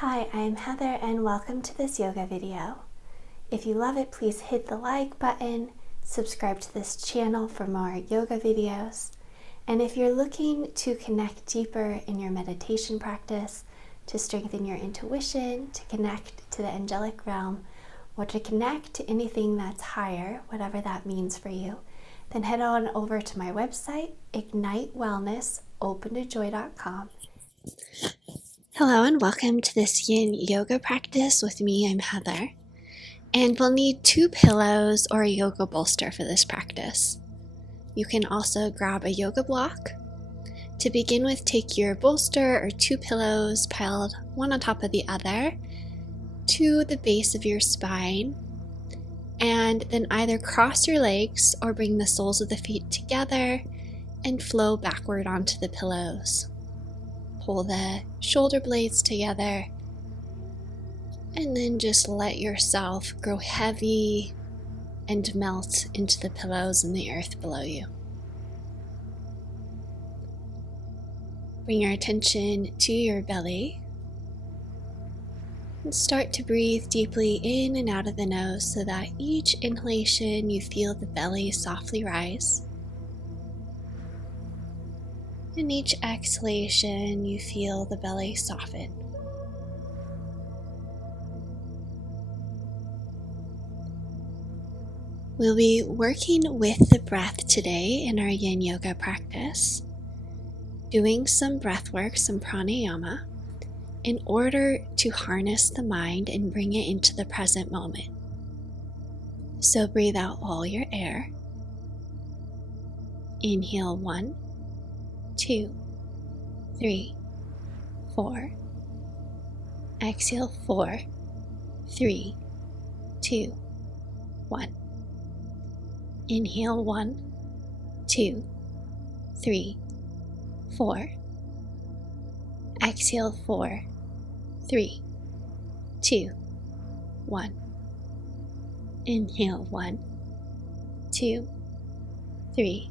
Hi, I'm Heather and welcome to this yoga video. If you love it, please hit the like button, subscribe to this channel for more yoga videos, and if you're looking to connect deeper in your meditation practice, to strengthen your intuition, to connect to the angelic realm, or to connect to anything that's higher, whatever that means for you, then head on over to my website, ignitewellnessopentojoy.com. Hello and welcome to this Yin Yoga practice with me. I'm Heather, and we'll need 2 pillows or a yoga bolster for this practice. You can also grab a yoga block. To begin with, take your bolster or 2 pillows piled one on top of the other to the base of your spine, and then either cross your legs or bring the soles of the feet together and flow backward onto the pillows. Pull the shoulder blades together and then just let yourself grow heavy and melt into the pillows and the earth below you. Bring your attention to your belly and start to breathe deeply in and out of the nose so that each inhalation you feel the belly softly rise. And each exhalation you feel the belly soften. We'll be working with the breath today in our Yin Yoga practice, doing some breath work, some pranayama, in order to harness the mind and bring it into the present moment. So breathe out all your air. Inhale 1, 2, 3, 4. Exhale 4, 3, 2, 1. Inhale 1, 2, 3, 4. Exhale 4, 3, 2, 1. Inhale 1, 2, 3,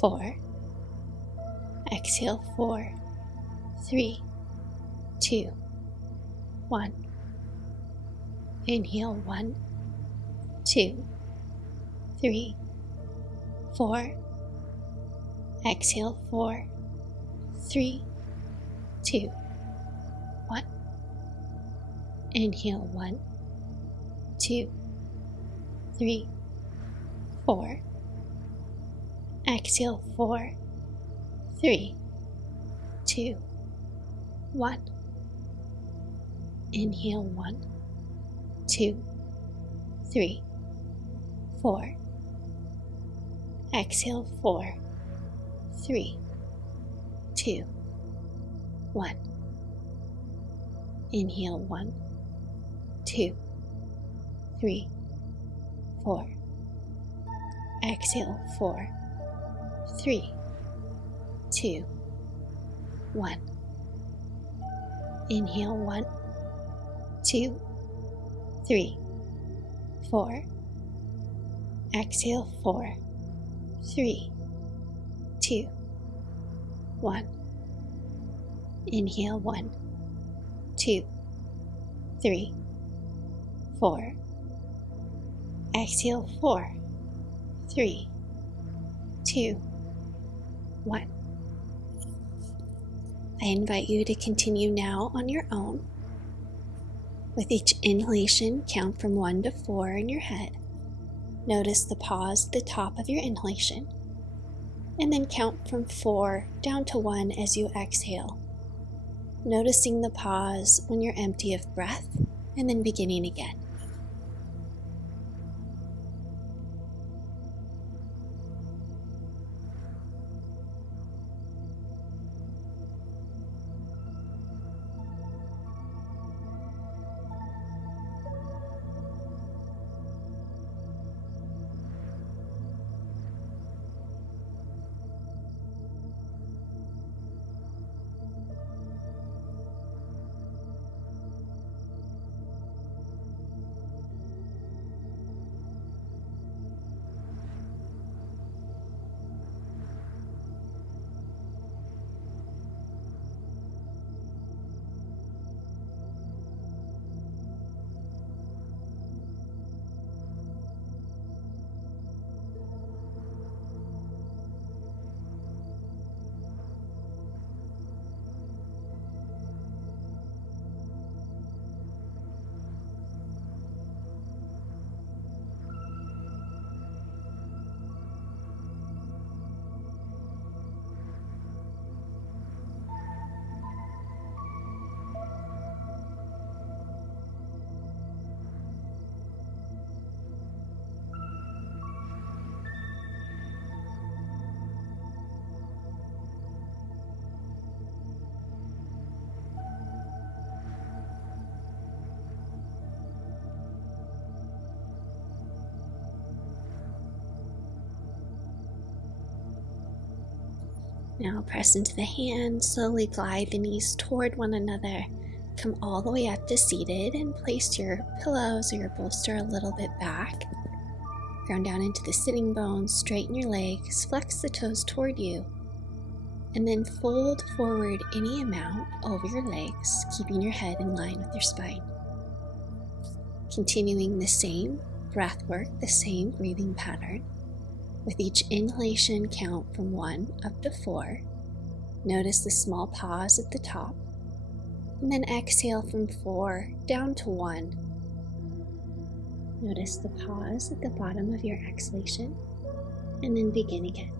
4. Exhale 4, 3, 2, 1. Inhale 1, 2, 3, 4. Exhale 4, 3, 2, 1. Inhale 1, 2, 3, 4. Exhale 4, 3, 2, 1. Inhale 1, 2, 3, 4. Exhale 4, 3, 2, 1. Inhale 1, 2, 3, 4. Exhale 4, 3, 2, 1. Inhale 1, 2, 3, 4. Exhale 4, 3, 2, 1. Inhale 1, 2, 3, 4. Exhale 4, 3, 2, 1. I invite you to continue now on your own. With each inhalation, count from 1 to 4 in your head. Notice the pause at the top of your inhalation, and then count from 4 down to 1 as you exhale, noticing the pause when you're empty of breath, and then beginning again. Now press into the hands, slowly glide the knees toward one another. Come all the way up to seated and place your pillows or your bolster a little bit back. Ground down into the sitting bones, straighten your legs, flex the toes toward you, and then fold forward any amount over your legs, keeping your head in line with your spine. Continuing the same breath work, the same breathing pattern. With each inhalation, count from 1 up to 4. Notice the small pause at the top, and then exhale from 4 down to 1. Notice the pause at the bottom of your exhalation, and then begin again.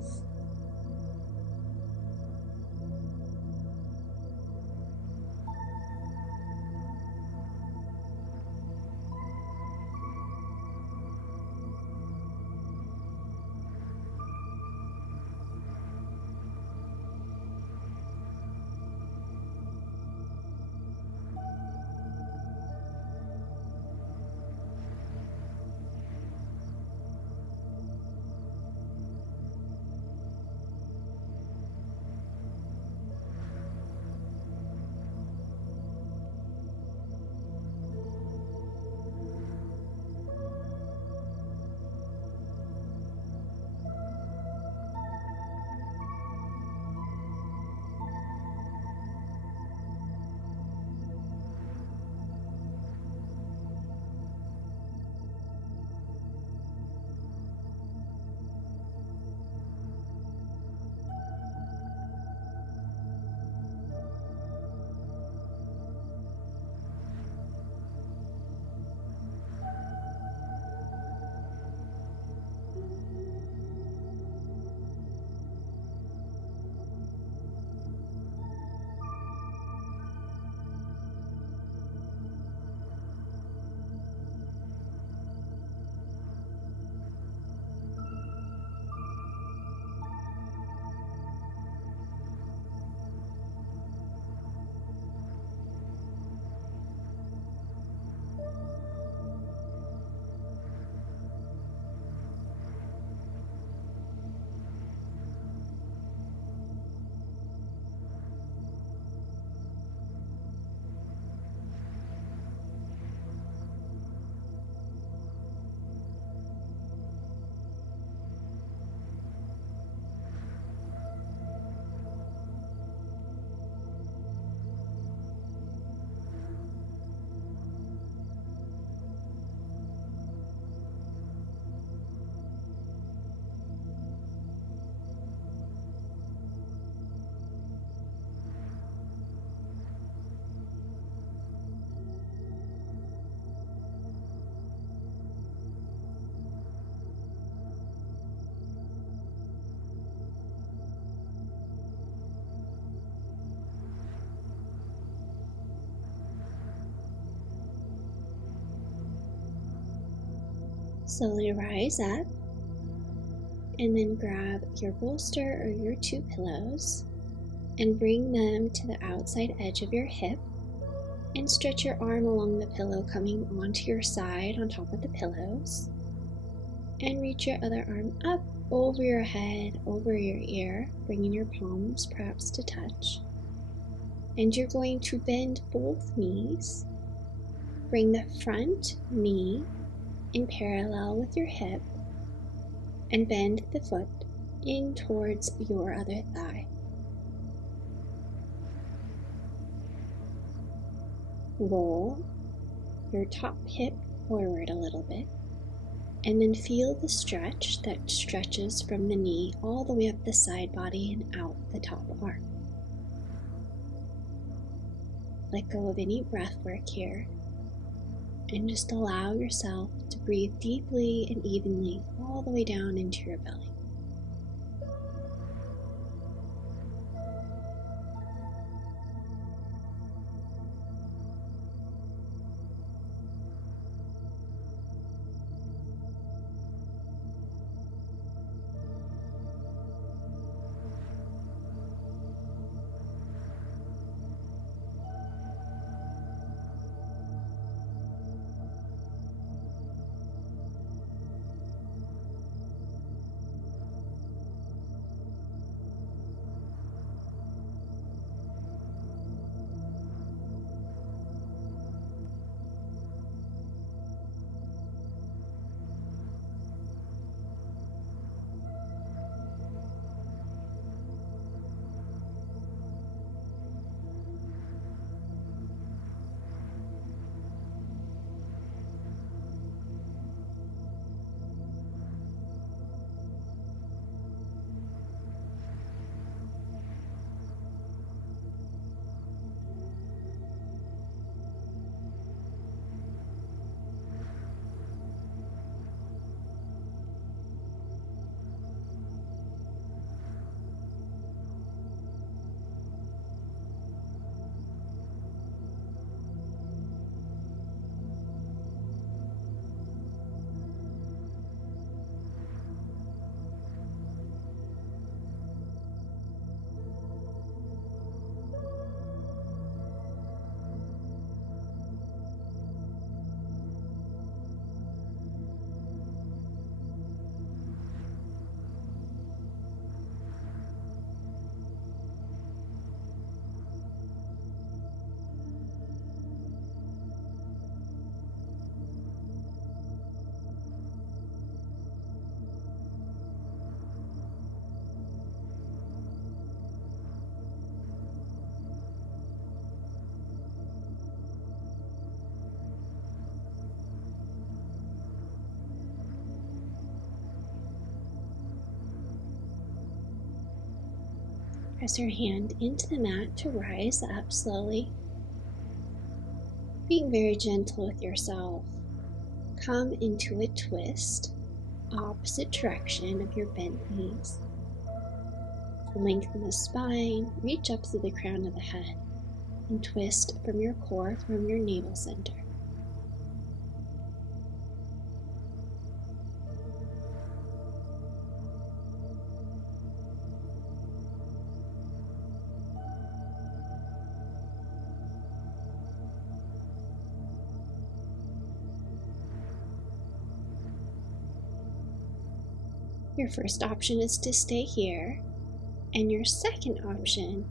Slowly rise up, and then grab your bolster or your 2 pillows and bring them to the outside edge of your hip, and stretch your arm along the pillow, coming onto your side on top of the pillows, and reach your other arm up over your head, over your ear, bringing your palms perhaps to touch. And you're going to bend both knees. Bring the front knee in parallel with your hip, and bend the foot in towards your other thigh. Roll your top hip forward a little bit, and then feel the stretch that stretches from the knee all the way up the side body and out the top arm. Let go of any breath work here, and just allow yourself to breathe deeply and evenly all the way down into your belly. Press your hand into the mat to rise up slowly. Being very gentle with yourself, come into a twist, opposite direction of your bent knees. Lengthen the spine, reach up through the crown of the head, and twist from your core, from your navel center. Your first option is to stay here, and your second option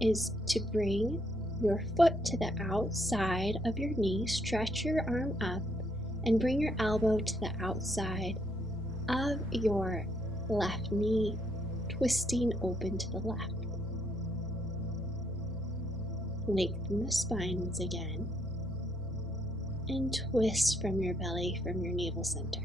is to bring your foot to the outside of your knee, stretch your arm up, and bring your elbow to the outside of your left knee, twisting open to the left. Lengthen the spine once again, and twist from your belly, from your navel center.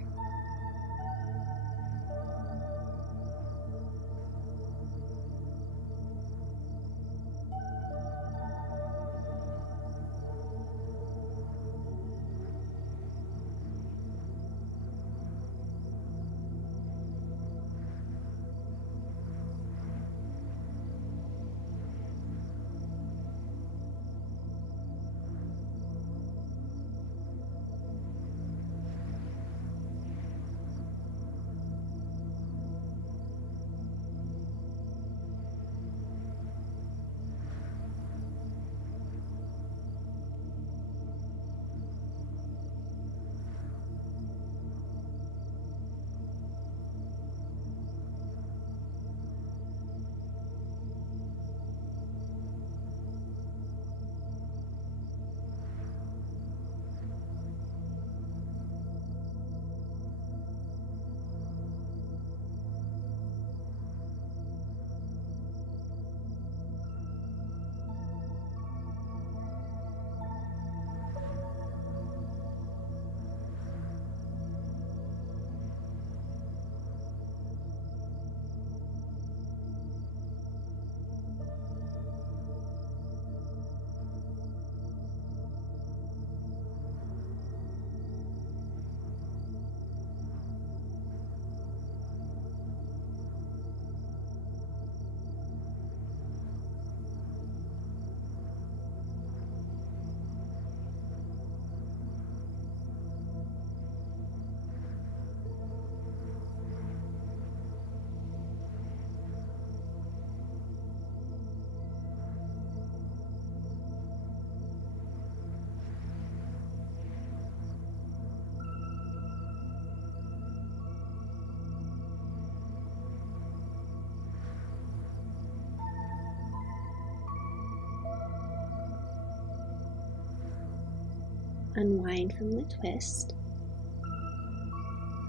Unwind from the twist,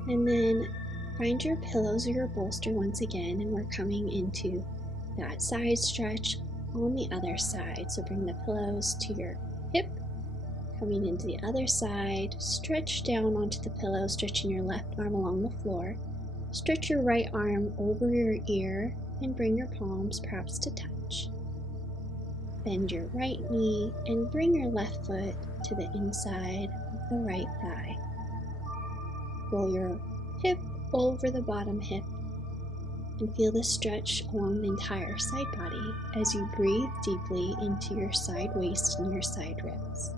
and then find your pillows or your bolster once again, and we're coming into that side stretch on the other side. So bring the pillows to your hip, coming into the other side, stretch down onto the pillow, stretching your left arm along the floor, stretch your right arm over your ear, and bring your palms perhaps to touch. Bend your right knee and bring your left foot to the inside of the right thigh. Roll your hip over the bottom hip and feel the stretch along the entire side body as you breathe deeply into your side waist and your side ribs.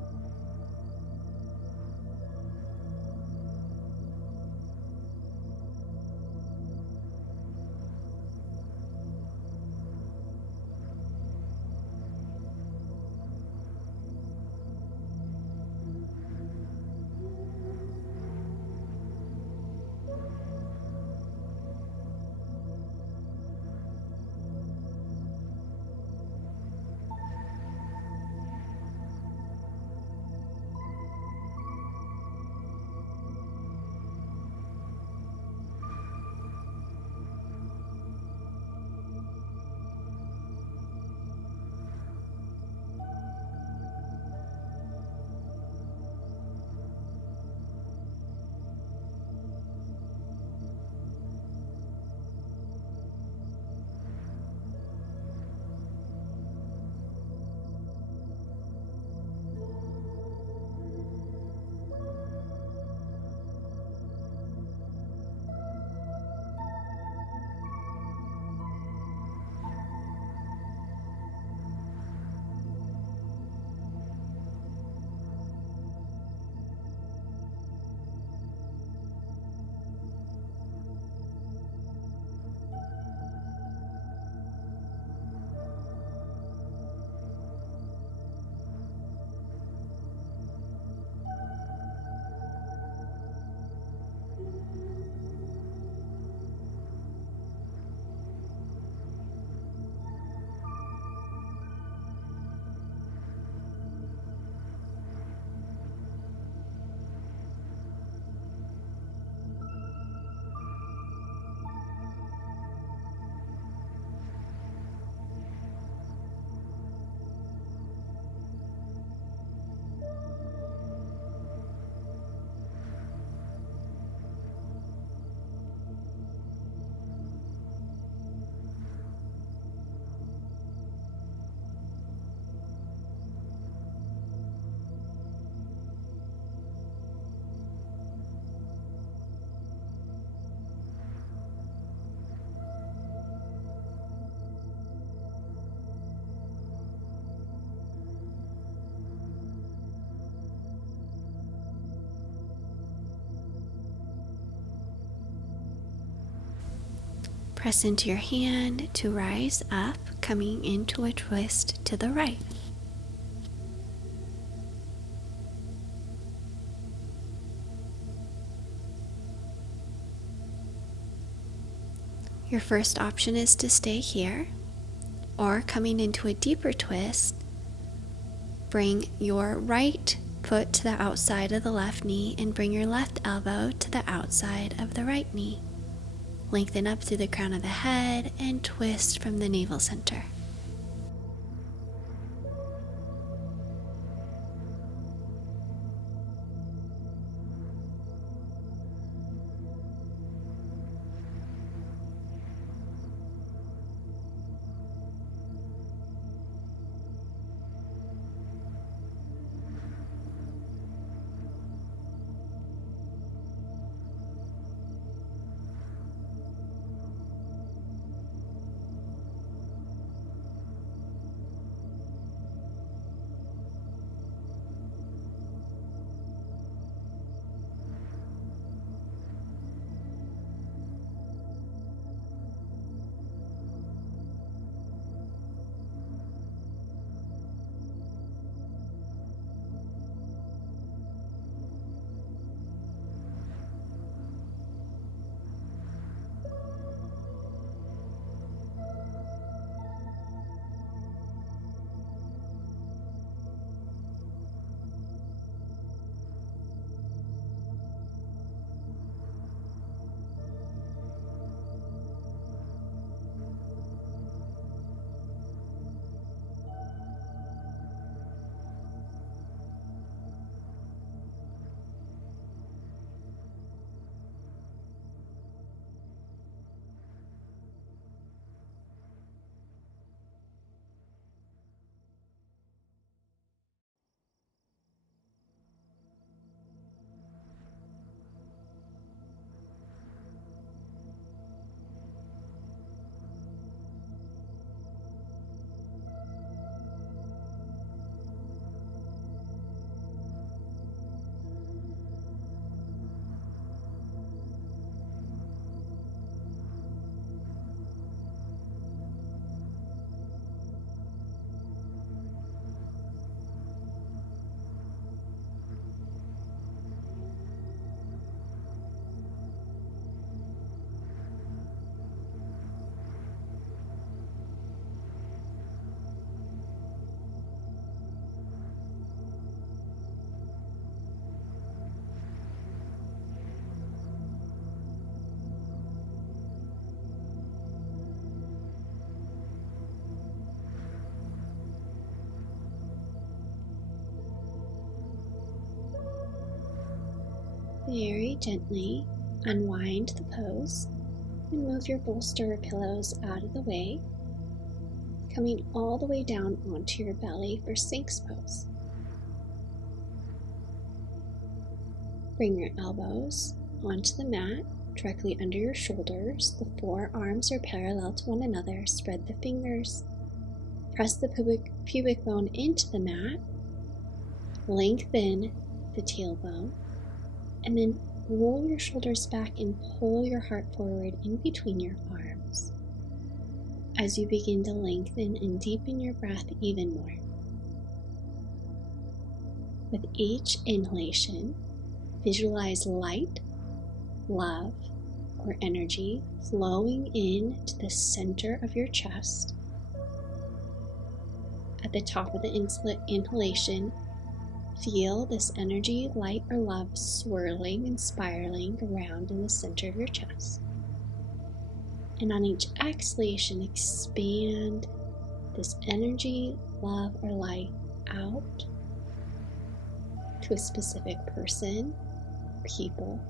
Press into your hand to rise up, coming into a twist to the right. Your first option is to stay here, or coming into a deeper twist, bring your right foot to the outside of the left knee and bring your left elbow to the outside of the right knee. Lengthen up through the crown of the head and twist from the navel center. Very gently unwind the pose and move your bolster or pillows out of the way, coming all the way down onto your belly for Sphinx pose. Bring your elbows onto the mat, directly under your shoulders. The forearms are parallel to one another. Spread the fingers. Press the pubic bone into the mat. Lengthen the tailbone. And then roll your shoulders back and pull your heart forward in between your arms as you begin to lengthen and deepen your breath even more. With each inhalation, visualize light, love, or energy flowing in to the center of your chest. At the top of the inhalation, feel this energy, light, or love swirling and spiraling around in the center of your chest. And on each exhalation, expand this energy, love, or light out to a specific person, people,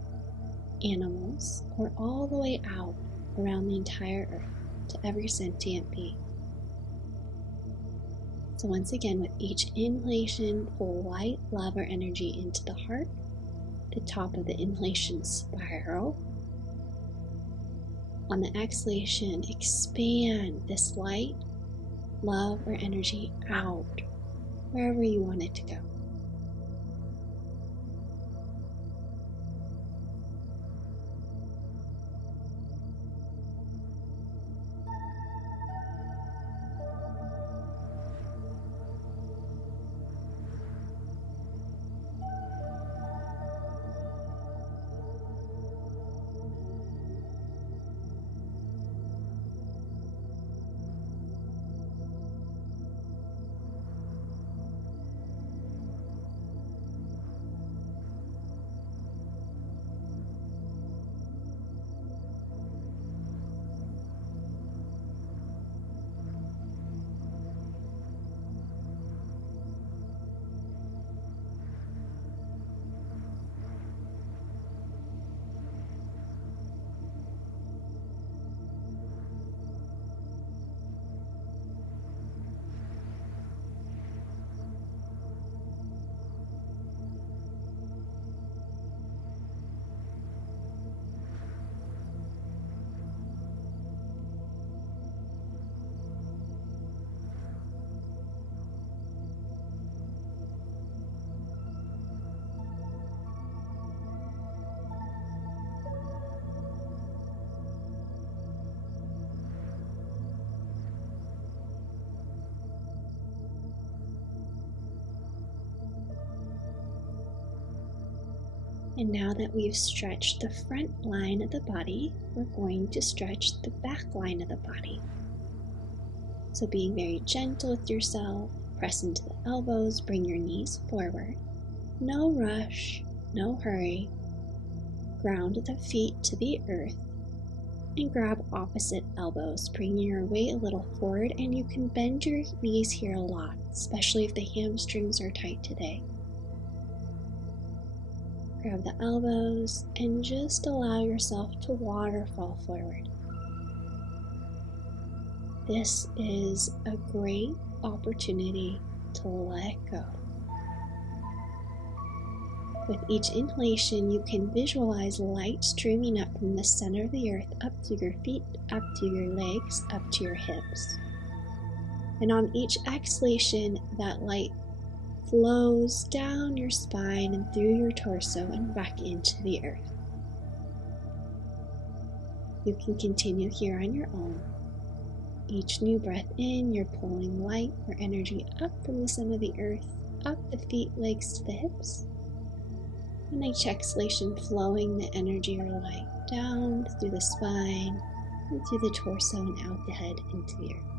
animals, or all the way out around the entire earth to every sentient being. So once again, with each inhalation, pull light, love, or energy into the heart. The top of the inhalation, spiral. On the exhalation, expand this light, love, or energy out wherever you want it to go. And now that we've stretched the front line of the body, we're going to stretch the back line of the body. So being very gentle with yourself, press into the elbows, bring your knees forward. No rush, no hurry. Ground the feet to the earth and grab opposite elbows, bringing your weight a little forward, and you can bend your knees here a lot, especially if the hamstrings are tight today. Grab the elbows and just allow yourself to waterfall forward. This is a great opportunity to let go. With each inhalation, you can visualize light streaming up from the center of the earth, up to your feet, up to your legs, up to your hips. And on each exhalation, that light flows down your spine and through your torso and back into the earth. You can continue here on your own. Each new breath in, you're pulling light or energy up from the center of the earth, up the feet, legs to the hips. And each exhalation, flowing the energy or light down through the spine and through the torso and out the head into the earth.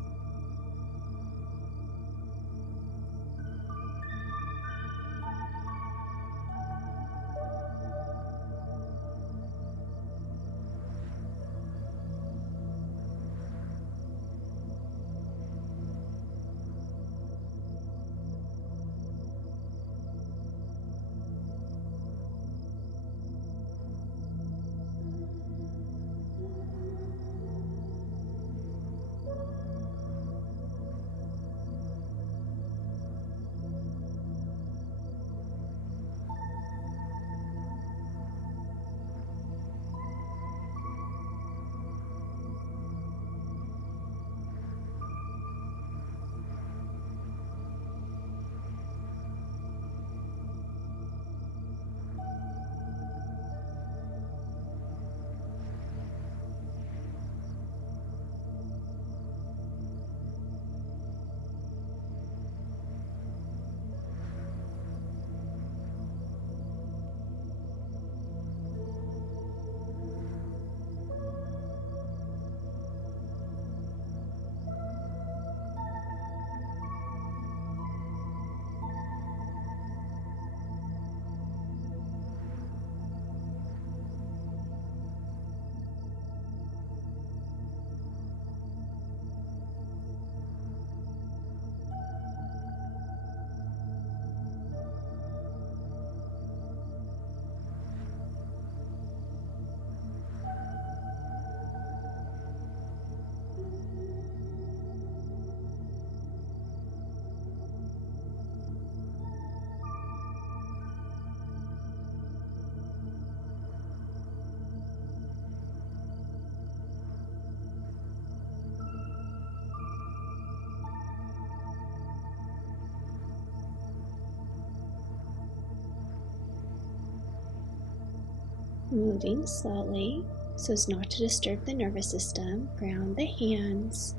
Moving slowly so as not to disturb the nervous system, ground the hands,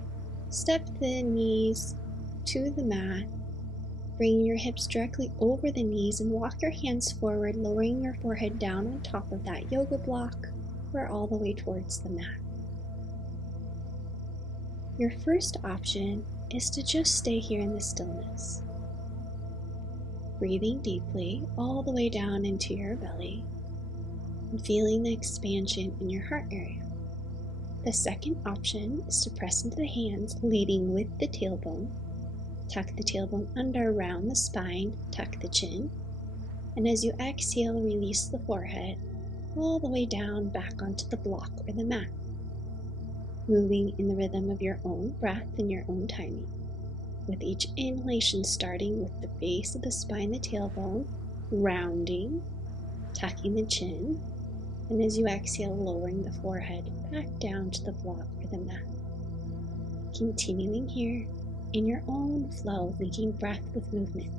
step the knees to the mat, bringing your hips directly over the knees and walk your hands forward, lowering your forehead down on top of that yoga block or all the way towards the mat. Your first option is to just stay here in the stillness, breathing deeply all the way down into your belly and feeling the expansion in your heart area. The second option is to press into the hands, leading with the tailbone. Tuck the tailbone under around the spine, tuck the chin, and as you exhale, release the forehead all the way down back onto the block or the mat, moving in the rhythm of your own breath and your own timing. With each inhalation starting with the base of the spine, the tailbone, rounding, tucking the chin, and as you exhale, lowering the forehead back down to the block or the mat. Continuing here in your own flow, linking breath with movement.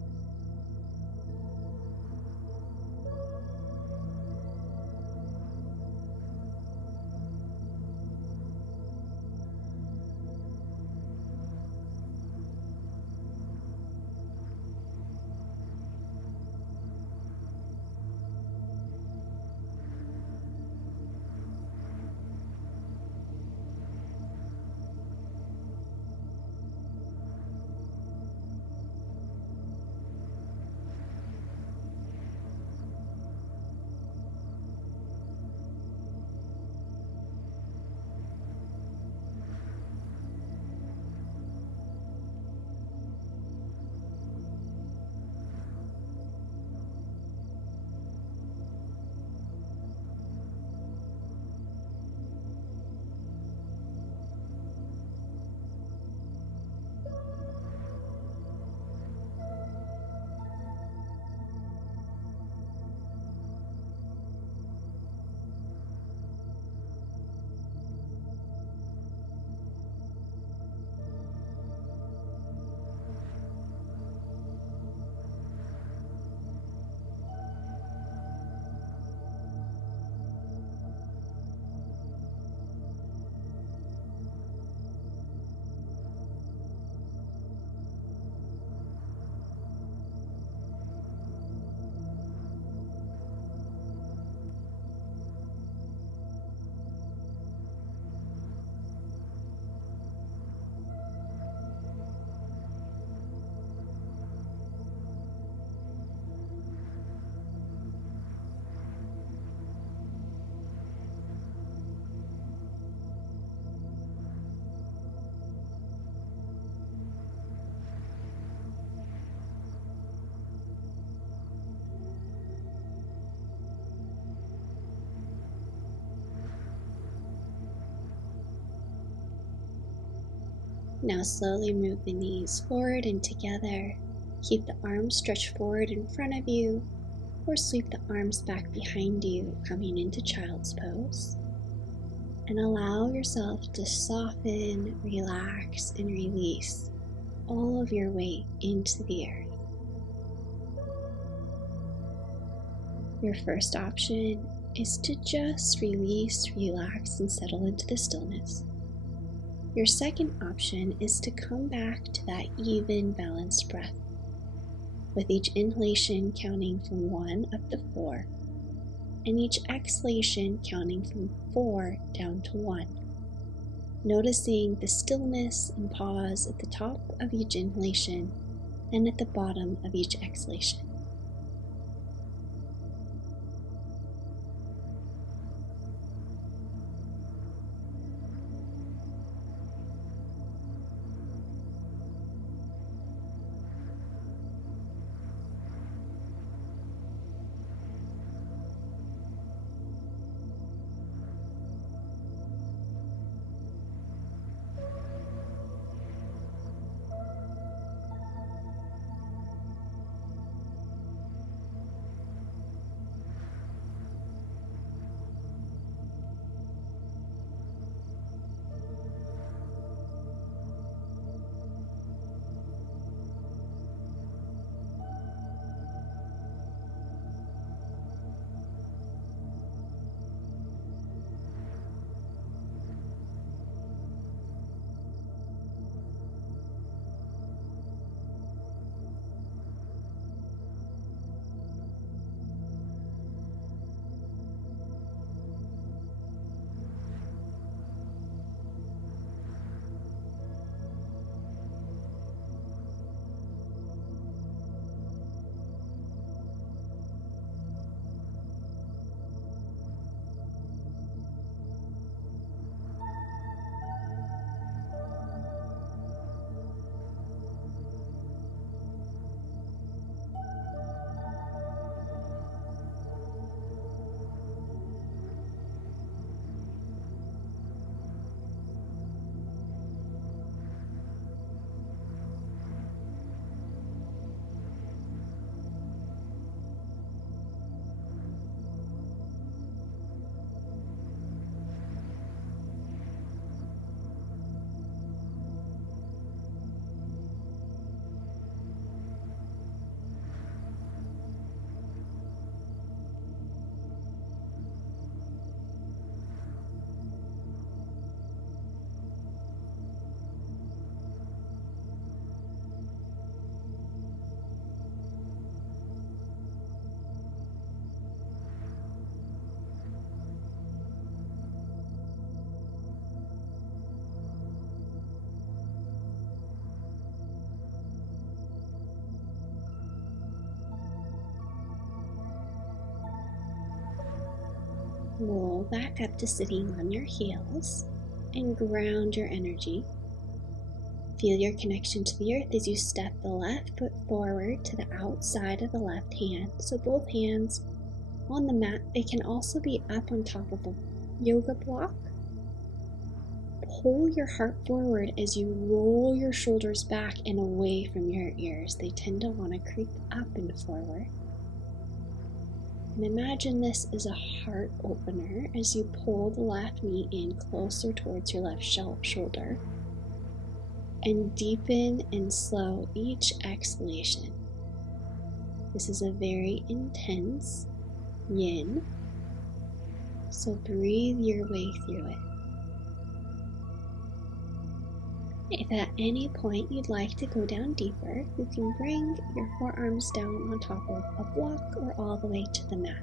Now slowly move the knees forward and together. Keep the arms stretched forward in front of you, or sweep the arms back behind you, coming into child's pose. And allow yourself to soften, relax, and release all of your weight into the earth. Your first option is to just release, relax, and settle into the stillness. Your second option is to come back to that even, balanced breath, with each inhalation counting from 1 up to 4, and each exhalation counting from 4 down to 1. Noticing the stillness and pause at the top of each inhalation and at the bottom of each exhalation. Roll back up to sitting on your heels and ground your energy. Feel your connection to the earth as you step the left foot forward to the outside of the left hand. So both hands on the mat. It can also be up on top of a yoga block. Pull your heart forward as you roll your shoulders back and away from your ears. They tend to want to creep up and forward. And imagine this is a heart opener as you pull the left knee in closer towards your left shoulder. And deepen and slow each exhalation. This is a very intense yin, so breathe your way through it. If at any point you'd like to go down deeper, you can bring your forearms down on top of a block or all the way to the mat.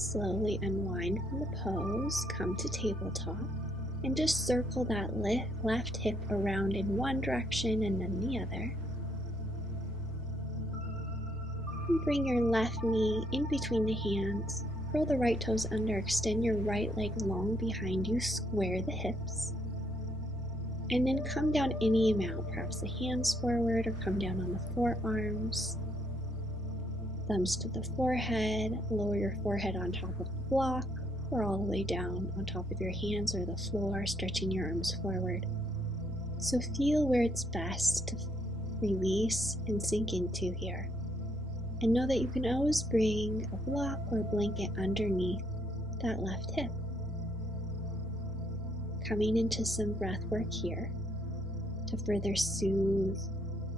Slowly unwind from the pose, come to tabletop, and just circle that left hip around in one direction and then the other. And bring your left knee in between the hands, curl the right toes under, extend your right leg long behind you, square the hips, and then come down any amount, perhaps the hands forward or come down on the forearms. Thumbs to the forehead, lower your forehead on top of the block or all the way down on top of your hands or the floor, stretching your arms forward. So feel where it's best to release and sink into here. And know that you can always bring a block or a blanket underneath that left hip. Coming into some breath work here to further soothe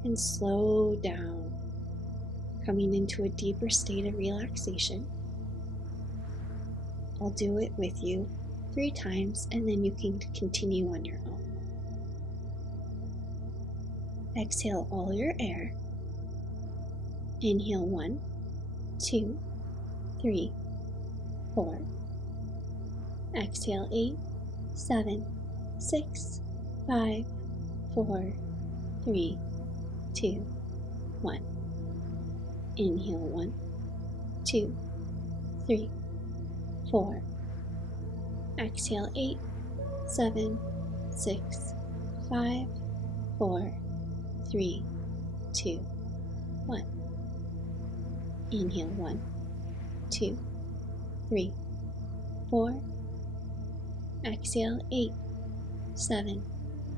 and slow down. Coming into a deeper state of relaxation. I'll do it with you 3 times and then you can continue on your own. Exhale all your air. Inhale 1, 2, 3, 4. Exhale 8, 7, 6, 5, 4, 3, 2, 1. Inhale 1, 2, 3, 4. Exhale 8, 7, 6, 5, 4, 3, 2, 1. Inhale 1, 2, 3, 4. Exhale 8, 7,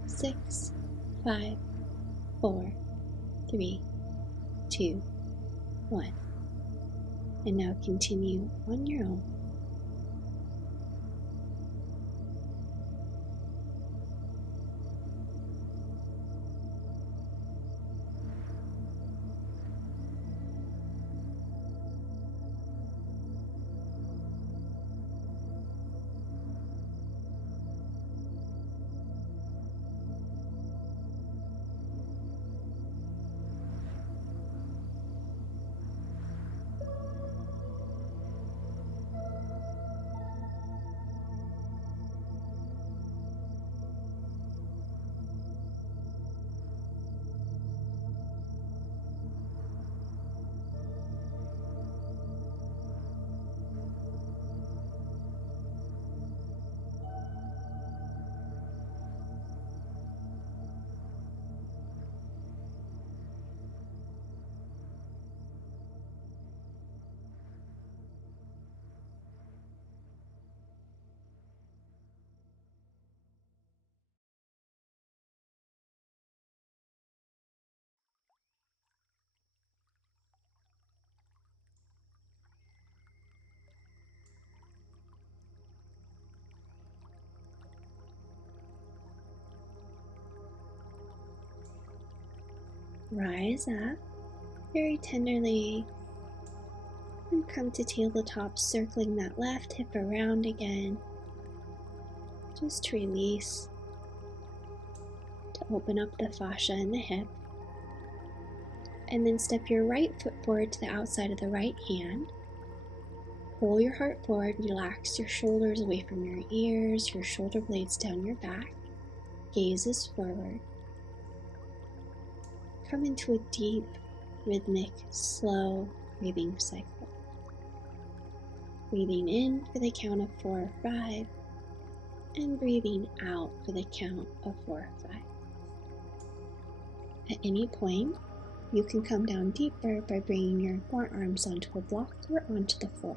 6, 5, 4, 3, 2, 1. And now continue on your own. Rise up very tenderly and come to tabletop, circling that left hip around again, just to release, to open up the fascia in the hip. And then step your right foot forward to the outside of the right hand. Pull your heart forward, relax your shoulders away from your ears, your shoulder blades down your back, gaze is forward. Come into a deep, rhythmic, slow breathing cycle. Breathing in for the count of 4 or 5, and breathing out for the count of 4 or 5. At any point, you can come down deeper by bringing your forearms onto a block or onto the floor.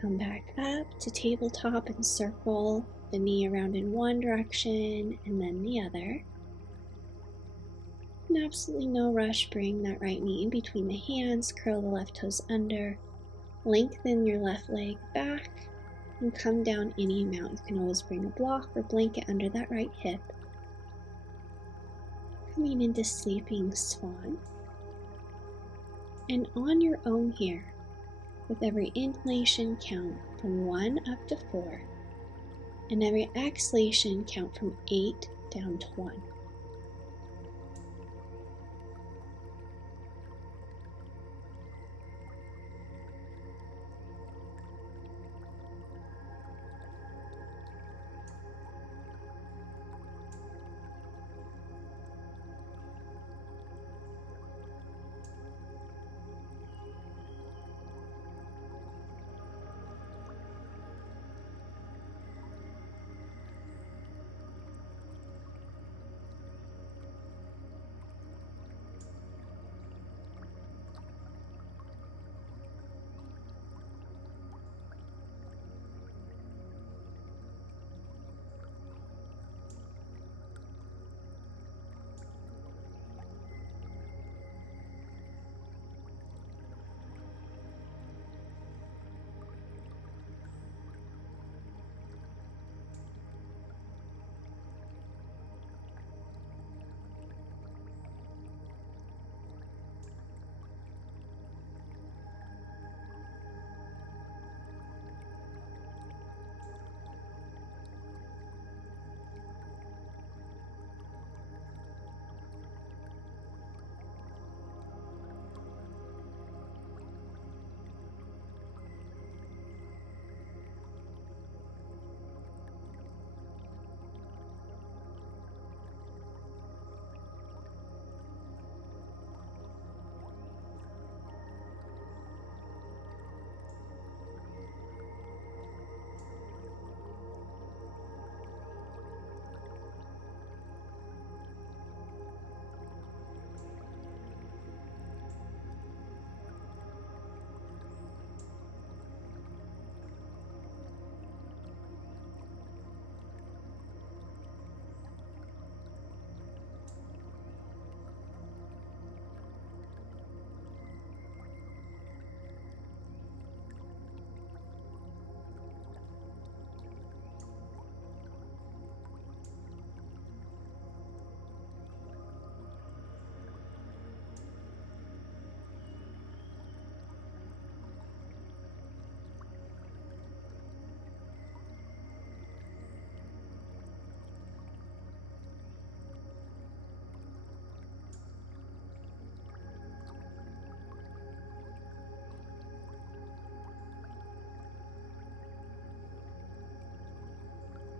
Come back up to tabletop and circle the knee around in one direction and then the other. And absolutely no rush, bring that right knee in between the hands, curl the left toes under, lengthen your left leg back, and come down any amount. You can always bring a block or blanket under that right hip. Coming into Sleeping Swan. And on your own here, with every inhalation count from 1 up to 4, and every exhalation count from 8 down to 1.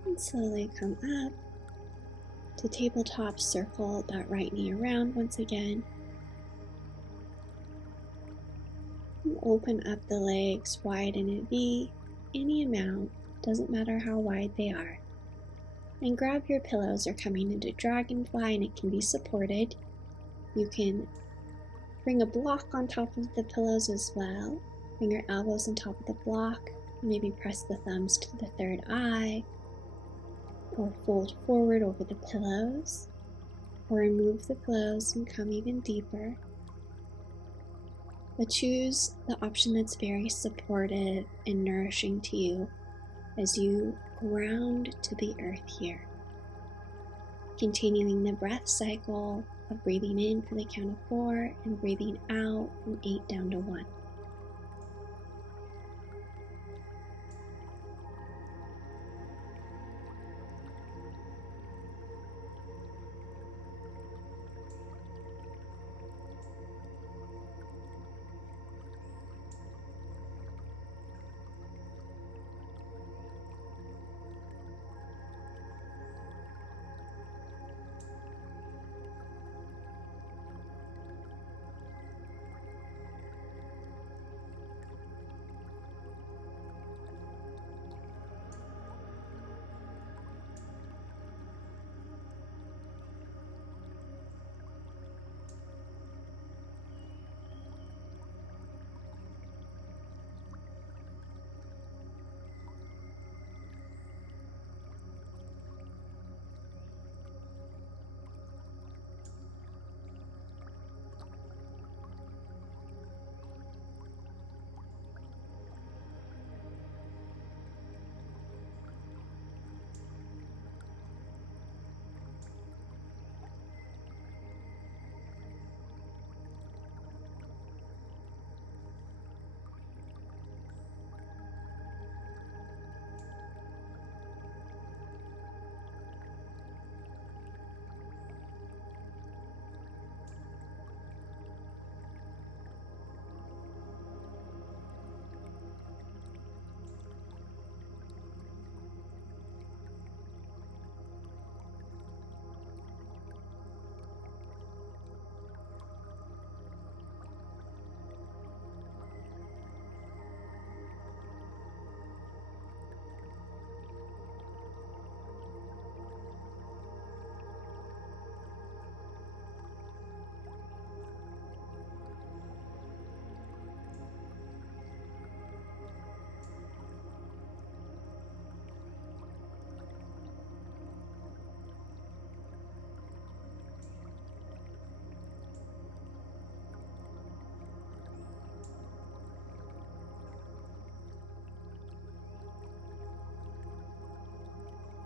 And slowly come up to tabletop, circle that right knee around once again. And open up the legs, widen a V, any amount, doesn't matter how wide they are. And grab your pillows. You're coming into Dragonfly and it can be supported. You can bring a block on top of the pillows as well. Bring your elbows on top of the block. Maybe press the thumbs to the third eye. Or fold forward over the pillows. Or remove the pillows and come even deeper. But choose the option that's very supportive and nourishing to you as you ground to the earth here. Continuing the breath cycle of breathing in for the count of 4 and breathing out from 8 down to 1.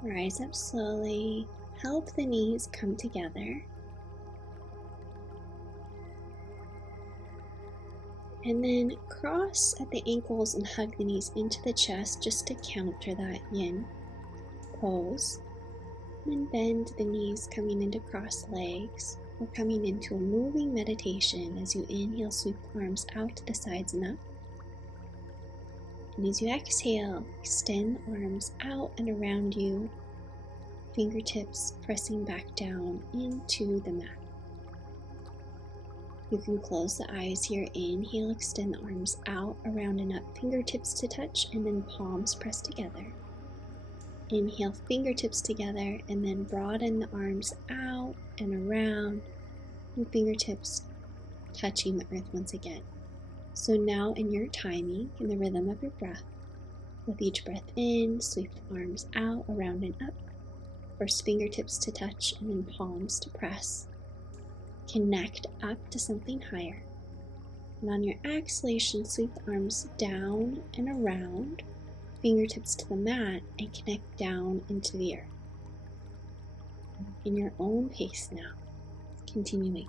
Rise up slowly. Help the knees come together. And then cross at the ankles and hug the knees into the chest just to counter that yin pose. And then bend the knees coming into crossed legs. We're coming into a moving meditation. As you inhale, sweep the arms out to the sides and up. And as you exhale, extend the arms out and around you, fingertips pressing back down into the mat. You can close the eyes here. Inhale, extend the arms out, around and up, fingertips to touch, and then palms press together. Inhale, fingertips together, and then broaden the arms out and around, and fingertips touching the earth once again. So now in your timing, in the rhythm of your breath, with each breath in, sweep the arms out, around and up. First fingertips to touch and then palms to press. Connect up to something higher. And on your exhalation, sweep the arms down and around, fingertips to the mat, and connect down into the earth. In your own pace now, continuing.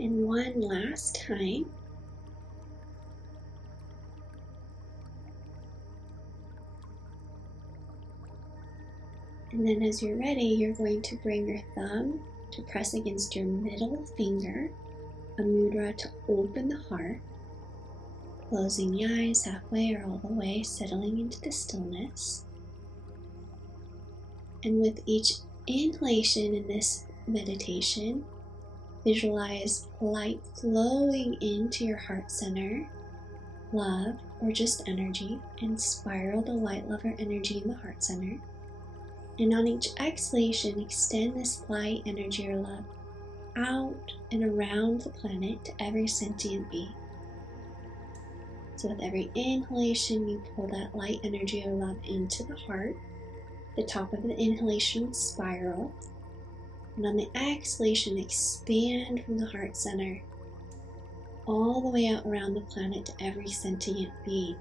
And one last time. And then as you're ready, you're going to bring your thumb to press against your middle finger, a mudra to open the heart, closing the eyes halfway or all the way, settling into the stillness. And with each inhalation in this meditation, visualize light flowing into your heart center, love or just energy, and spiral the light, love, or energy in the heart center. And on each exhalation, extend this light, energy, or love out and around the planet to every sentient being. So with every inhalation, you pull that light, energy, or love into the heart. The top of the inhalation spiral. And on the exhalation, expand from the heart center all the way out around the planet to every sentient being.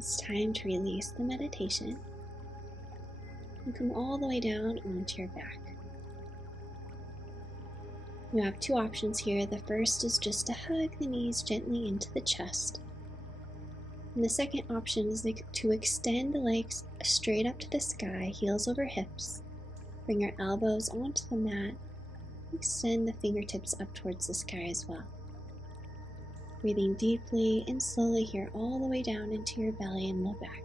It's time to release the meditation and come all the way down onto your back. You have two options here. The first is just to hug the knees gently into the chest. And the second option is to extend the legs straight up to the sky, heels over hips. Bring your elbows onto the mat. Extend the fingertips up towards the sky as well. Breathing deeply and slowly here all the way down into your belly and low back.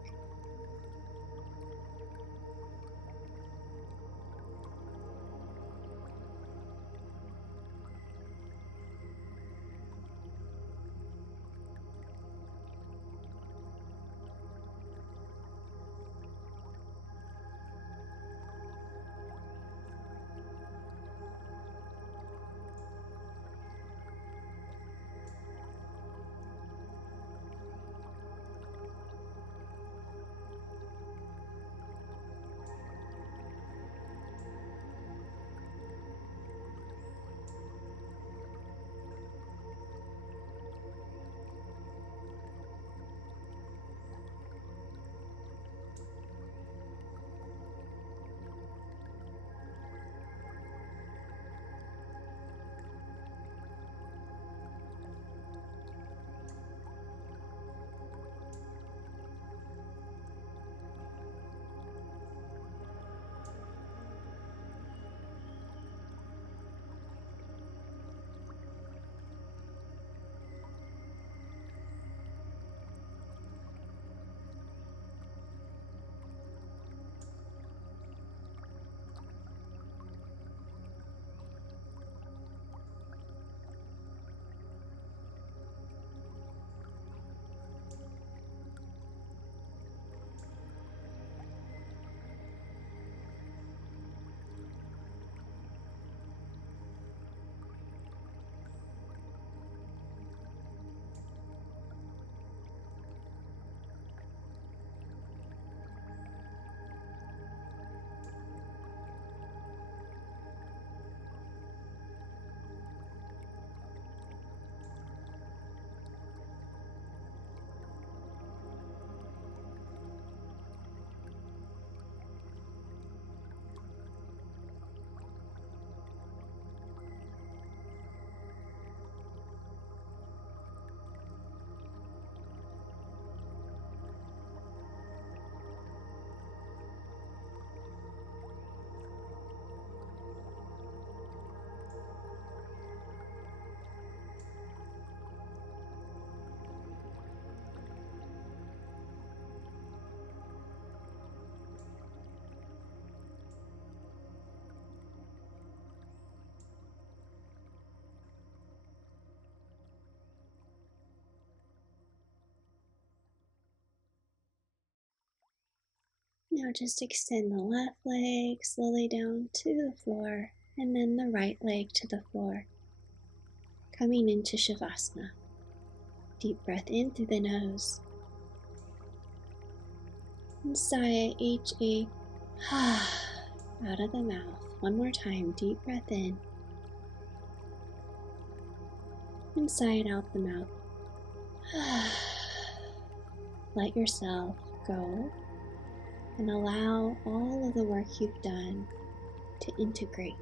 Now just extend the left leg slowly down to the floor and then the right leg to the floor. Coming into Shavasana. Deep breath in through the nose. And sigh, H-A, out of the mouth. One more time, deep breath in. And sigh it out the mouth. Let yourself go and allow all of the work you've done to integrate.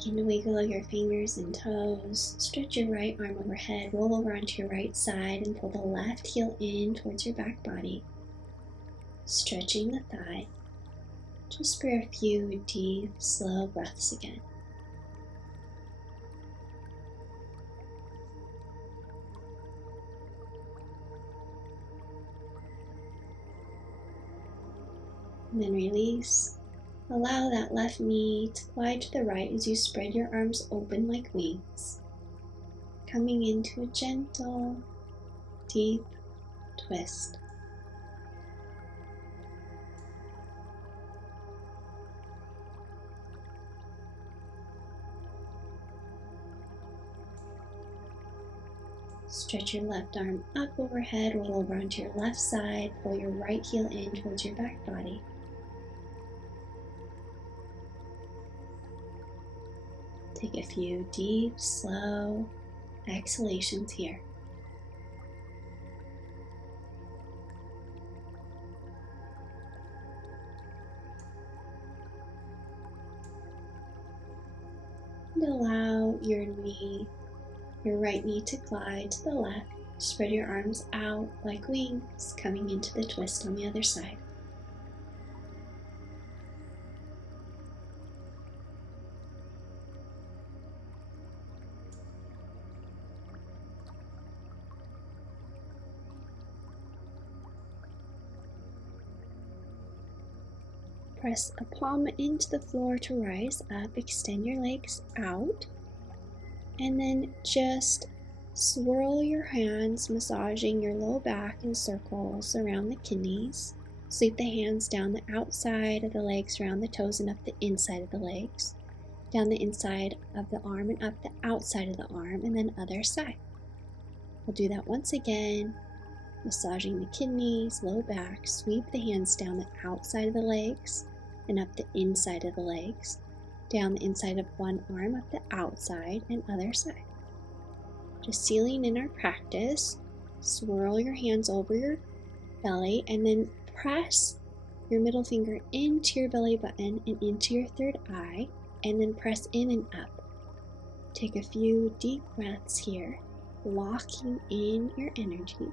Begin to wiggle your fingers and toes. Stretch your right arm overhead, roll over onto your right side, and pull the left heel in towards your back body. Stretching the thigh. Just for a few deep, slow breaths again. And then release. Allow that left knee to glide to the right as you spread your arms open like wings, coming into a gentle, deep twist. Stretch your left arm up overhead, roll over onto your left side, pull your right heel in towards your back body. Take a few deep, slow exhalations here. And allow your right knee to glide to the left. Spread your arms out like wings, coming into the twist on the other side. Press a palm into the floor to rise up. Extend your legs out. And then just swirl your hands, massaging your low back in circles around the kidneys. Sweep the hands down the outside of the legs, around the toes, and up the inside of the legs. Down the inside of the arm and up the outside of the arm, and then other side. We'll do that once again. Massaging the kidneys, low back, sweep the hands down the outside of the legs and up the inside of the legs, down the inside of one arm, up the outside and other side. Just sealing in our practice, swirl your hands over your belly and then press your middle finger into your belly button and into your third eye, and then press in and up. Take a few deep breaths here, locking in your energy.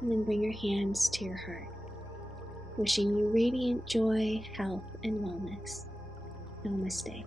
And then bring your hands to your heart, wishing you radiant joy, health, and wellness. Namaste.